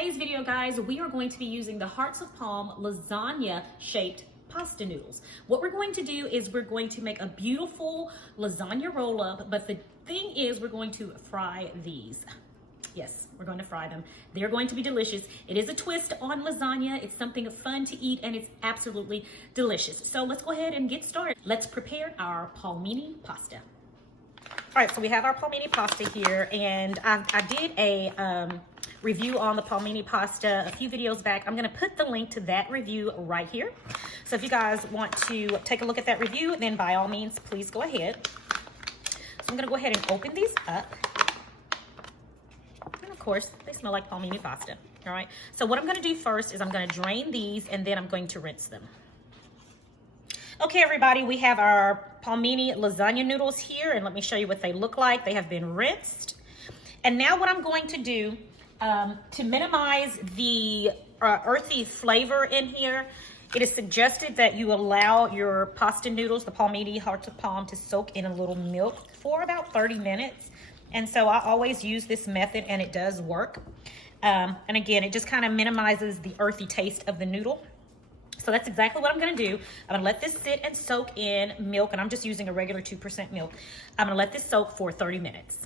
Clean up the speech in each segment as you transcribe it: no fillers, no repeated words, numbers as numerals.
today's video, guys, we are going to be using the Hearts of Palm lasagna shaped pasta noodles. What we're going to do is we're going to make a beautiful lasagna roll up, but the thing is we're going to fry these. Yes, we're going to fry them. They're going to be delicious. It is a twist on lasagna. It's something fun to eat and it's absolutely delicious. So let's go ahead and get started. Let's prepare our palmini pasta. All right, so we have our palmini pasta here, and I did a review on the palmini pasta a few videos back. I'm gonna put the link to that review right here. So if you guys want to take a look at that review, then by all means, please go ahead. So I'm gonna go ahead and open these up. And of course, they smell like palmini pasta, all right? So what I'm gonna do first is I'm gonna drain these and then I'm going to rinse them. Okay, everybody, we have our palmini lasagna noodles here, and let me show you what they look like. They have been rinsed. And now what I'm going to do to minimize the earthy flavor in here, it is suggested that you allow your pasta noodles, the palmini Hearts of Palm, to soak in a little milk for about 30 minutes. And so I always use this method, and it does work. And again, it just kind of minimizes the earthy taste of the noodle. So that's exactly what I'm gonna do. I'm gonna let this sit and soak in milk, and I'm just using a regular 2% milk. I'm gonna let this soak for 30 minutes.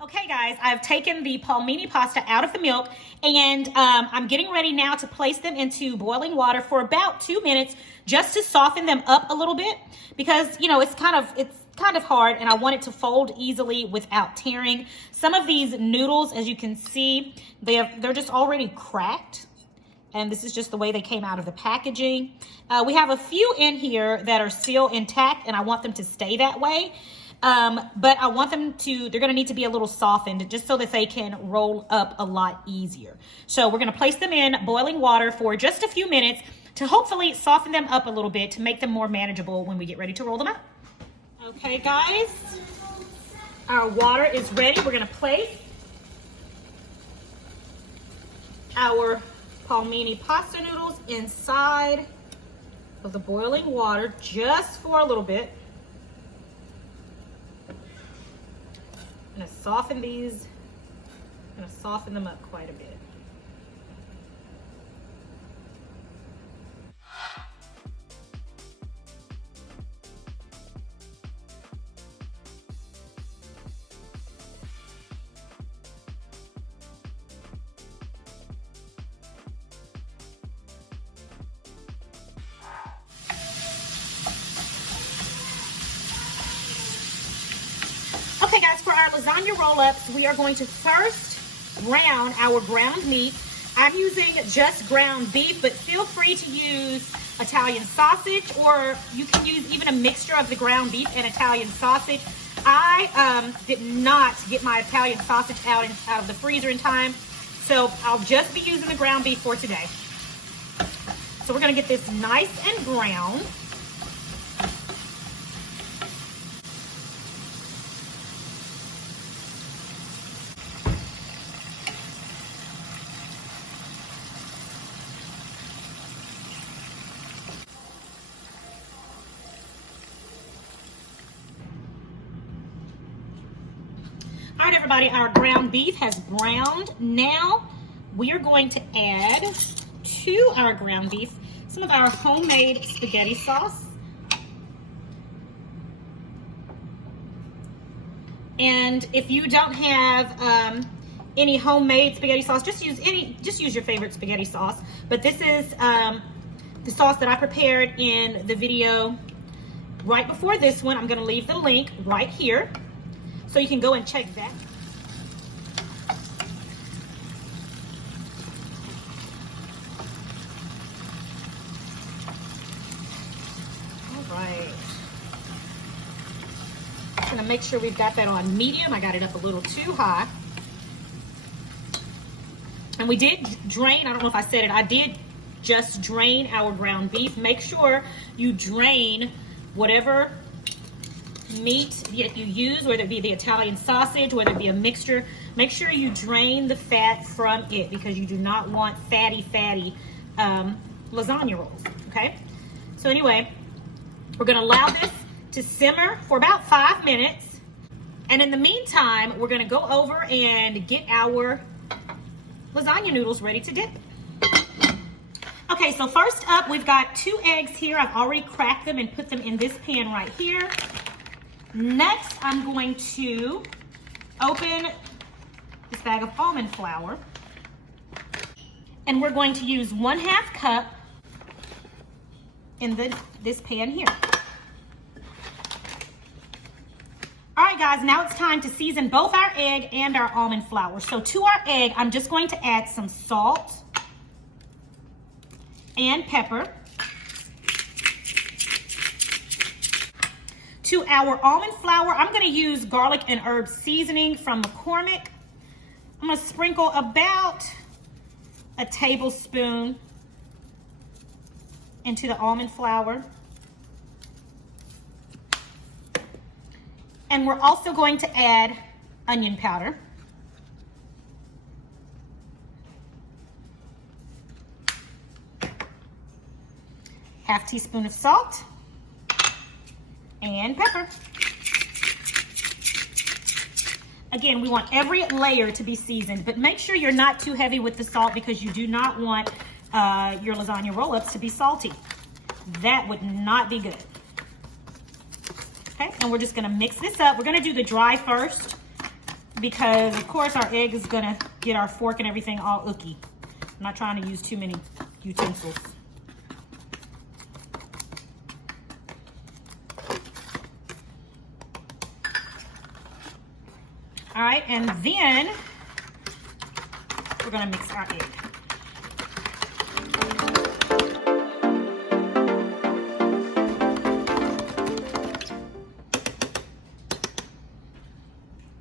Okay, guys, I've taken the palmini pasta out of the milk, and I'm getting ready now to place them into boiling water for about 2 minutes, just to soften them up a little bit, because you know it's kind of hard, and I want it to fold easily without tearing. Some of these noodles, as you can see, they're just already cracked, and this is just the way they came out of the packaging. We have a few in here that are still intact, and I want them to stay that way. But I want them to, they're gonna need to be a little softened just so that they can roll up a lot easier. So we're gonna place them in boiling water for just a few minutes to hopefully soften them up a little bit to make them more manageable when we get ready to roll them up. Okay, guys, our water is ready. We're gonna place our palmini pasta noodles inside of the boiling water just for a little bit. I'm gonna soften these, I'm gonna soften them up quite a bit. Okay, guys, for our lasagna roll-ups, we are going to first brown our ground meat. I'm using just ground beef, but feel free to use Italian sausage, or you can use even a mixture of the ground beef and Italian sausage. I did not get my Italian sausage out of the freezer in time, so I'll just be using the ground beef for today. So we're gonna get this nice and brown. All right, everybody, our ground beef has browned. Now we are going to add to our ground beef some of our homemade spaghetti sauce. And if you don't have any homemade spaghetti sauce, just use your favorite spaghetti sauce. But this is the sauce that I prepared in the video right before this one. I'm gonna leave the link right here, so you can go and check that. All right. I'm gonna make sure we've got that on medium. I got it up a little too high. And we did drain, I don't know if I said it, I did just drain our ground beef. Make sure you drain whatever meat that you use, whether it be the Italian sausage, whether it be a mixture. Make sure you drain the fat from it, because you do not want fatty lasagna rolls, okay? So anyway, we're gonna allow this to simmer for about 5 minutes. And in the meantime, we're gonna go over and get our lasagna noodles ready to dip. Okay, so first up, we've got 2 eggs here. I've already cracked them and put them in this pan right here. Next, I'm going to open this bag of almond flour. And we're going to use 1/2 cup in this pan here. All right, guys, now it's time to season both our egg and our almond flour. So to our egg, I'm just going to add some salt and pepper. To our almond flour, I'm gonna use garlic and herb seasoning from McCormick. I'm gonna sprinkle about a tablespoon into the almond flour. And we're also going to add onion powder. ½ teaspoon of salt and pepper. Again, we want every layer to be seasoned, but make sure you're not too heavy with the salt because you do not want your lasagna roll-ups to be salty. That would not be good. Okay, and we're just gonna mix this up. We're gonna do the dry first because of course our egg is gonna get our fork and everything all ooky. I'm not trying to use too many utensils. All right, and then we're gonna mix our egg.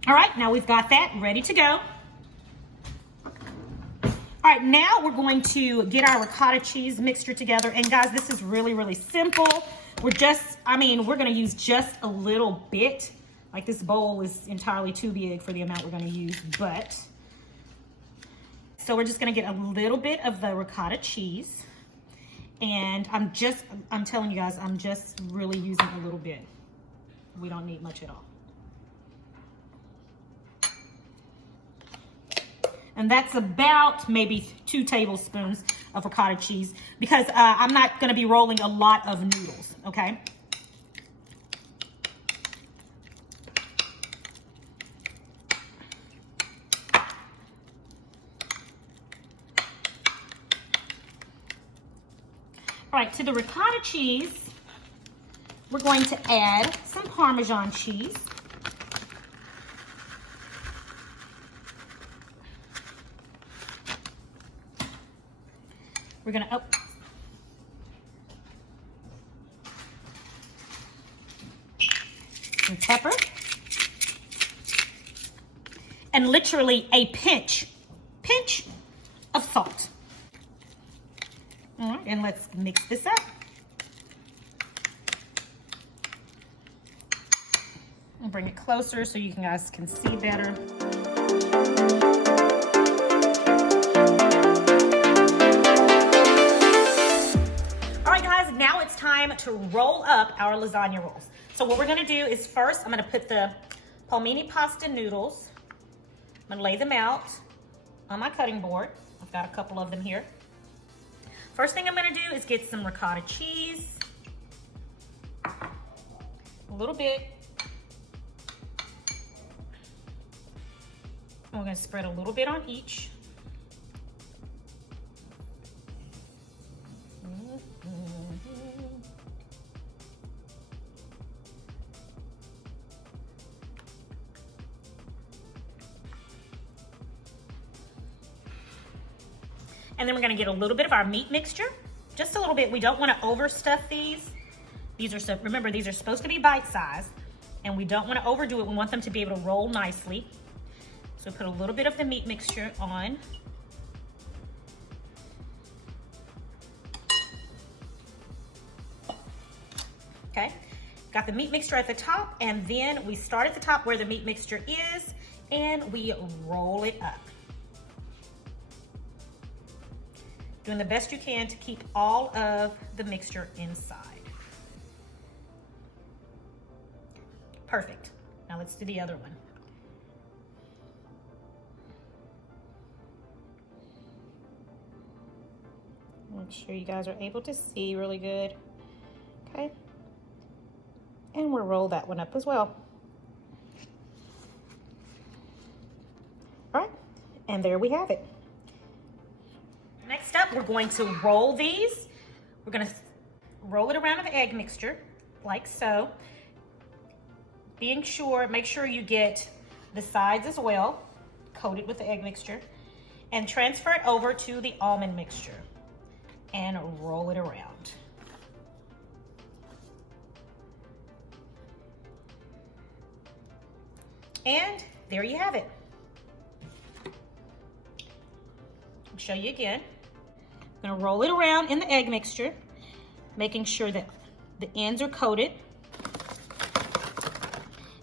All right, now we've got that ready to go. All right, now we're going to get our ricotta cheese mixture together. And guys, this is really, really simple. We're gonna use just a little bit. Like this bowl is entirely too big for the amount we're gonna use, but. So we're just gonna get a little bit of the ricotta cheese. And I'm telling you guys, I'm just really using a little bit. We don't need much at all. And that's about maybe 2 tablespoons of ricotta cheese because I'm not gonna be rolling a lot of noodles, okay? All right, to the ricotta cheese, we're going to add some Parmesan cheese. We're gonna, some pepper. And literally a pinch of salt. All right, and let's mix this up. I'll bring it closer so you guys can see better. All right, guys, now it's time to roll up our lasagna rolls. So what we're gonna do is first, I'm gonna put the Palmini pasta noodles, I'm gonna lay them out on my cutting board. I've got a couple of them here. First thing I'm gonna do is get some ricotta cheese, a little bit. And we're gonna spread a little bit on each. And then we're gonna get a little bit of our meat mixture, just a little bit. We don't wanna overstuff these. Remember, these are supposed to be bite-sized, and we don't wanna overdo it. We want them to be able to roll nicely. So put a little bit of the meat mixture on. Okay, got the meat mixture at the top, and then we start at the top where the meat mixture is, and we roll it up. Doing the best you can to keep all of the mixture inside. Perfect. Now Now let's do the other one. Make sure you guys are able to see really good. Okay. And we'll roll that one up as well. All right, and there we have it. Next up, we're going to roll these. We're gonna roll it around with the egg mixture, like so. Make sure you get the sides as well, coated with the egg mixture, and transfer it over to the almond mixture and roll it around. And there you have it. I'll show you again. I'm gonna roll it around in the egg mixture, making sure that the ends are coated.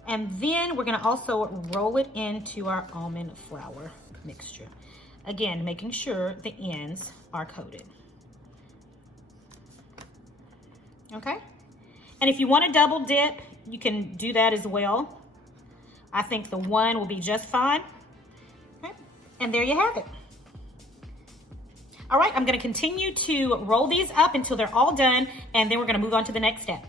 And then we're gonna also roll it into our almond flour mixture. Again, making sure the ends are coated. Okay? And if you want to double dip, you can do that as well. I think the one will be just fine. Okay? And there you have it. All right, I'm gonna continue to roll these up until they're all done, and then we're gonna move on to the next step.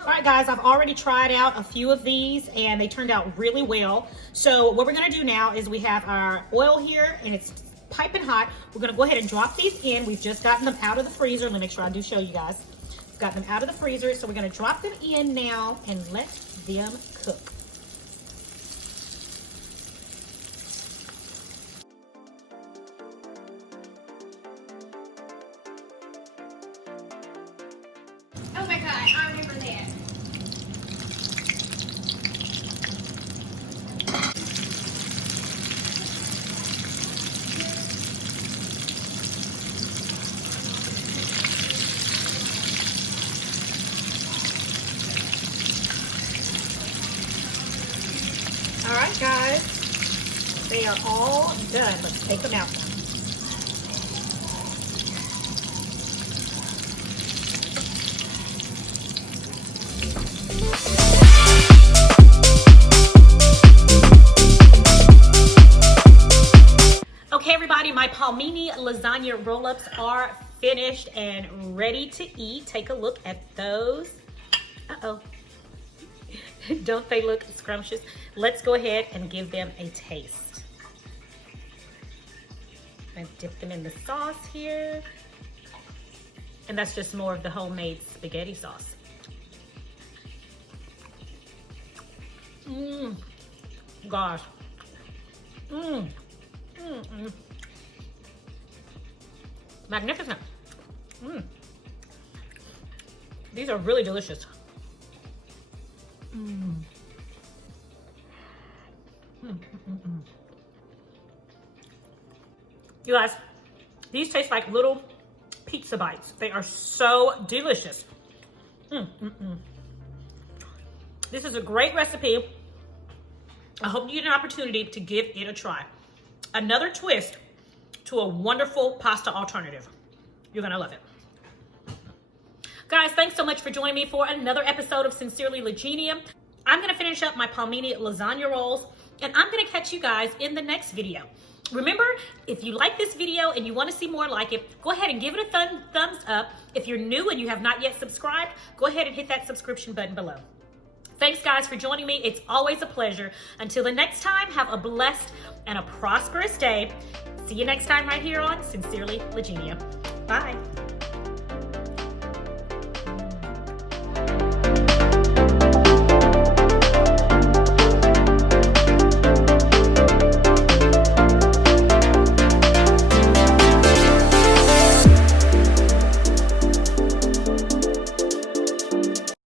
All right, guys, I've already tried out a few of these and they turned out really well. So what we're gonna do now is we have our oil here and it's piping hot. We're gonna go ahead and drop these in. We've just gotten them out of the freezer. Let me make sure I do show you guys. We've got them out of the freezer. So we're gonna drop them in now and let them cook. Oh my God, I remember that. All right, guys, they are all done. Let's take them out now. Okay, everybody, my Palmini Lasagna Roll-Ups are finished and ready to eat. Take a look at those. Uh-oh. Don't they look scrumptious? Let's go ahead and give them a taste. And dip them in the sauce here. And that's just more of the homemade spaghetti sauce. Gosh. Magnificent. These are really delicious. You guys, these taste like little pizza bites. They are so delicious. This is a great recipe. I hope you get an opportunity to give it a try. Another twist to a wonderful pasta alternative. You're gonna love it. Guys, thanks so much for joining me for another episode of Sincerely Lasagna. I'm gonna finish up my Palmini lasagna rolls, and I'm gonna catch you guys in the next video. Remember, if you like this video and you wanna see more like it, go ahead and give it a thumbs up. If you're new and you have not yet subscribed, go ahead and hit that subscription button below. Thanks, guys, for joining me. It's always a pleasure. Until the next time, have a blessed and a prosperous day. See you next time right here on Sincerely Lasagna. Bye.